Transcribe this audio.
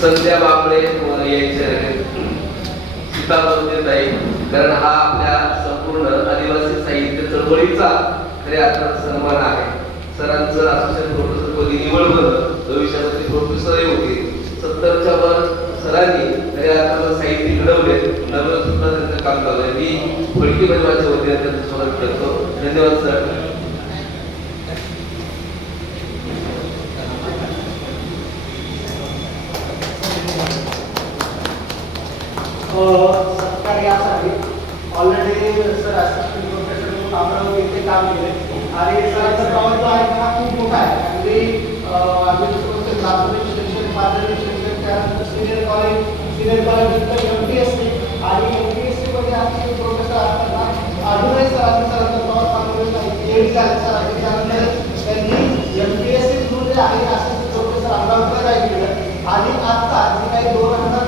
संध्या बापळे तुम्हाला यायचे सीताबंदीत आहे, कारण हा आपल्या संपूर्ण आदिवासी साहित्य चळवळीचा खऱ्या अर्थात सन्मान आहे. सरांचं असोसिएट प्रोफेसर पदी निवड झालं, भविष्यामध्ये प्रोफेसरही होते. 70च्या वर सरांनी खऱ्या अर्थानं साहित्य घडवले, नवं सुद्धा त्यांचं काम चालू आहे. मी फडकी परिवाराच्या वतीने त्यांचं स्वागत करतो. धन्यवाद सर. सत्कार यासाठी ऑलरेडी सर असिस्टंट प्रोफेसर म्हणून अमरावती इथे काम केले आणि सरांचा प्रवास जो आहे हा खूप मोठा आहे. अगदी आम्ही प्राथमिक शिक्षण, माध्यमिक शिक्षण, त्यानंतर सिनियर कॉलेज MPSC आणि MPSC मध्ये आमचे प्रोफेसर असताना अजूनही सरांचा प्रवास चांगला नाही. एडी झाले सरांचे, त्यानंतर त्यांनी MPSC थ्रू जे आहे असिस्टंट प्रोफेसर अमरावतीला काय केलं आणि आता जे काही 2000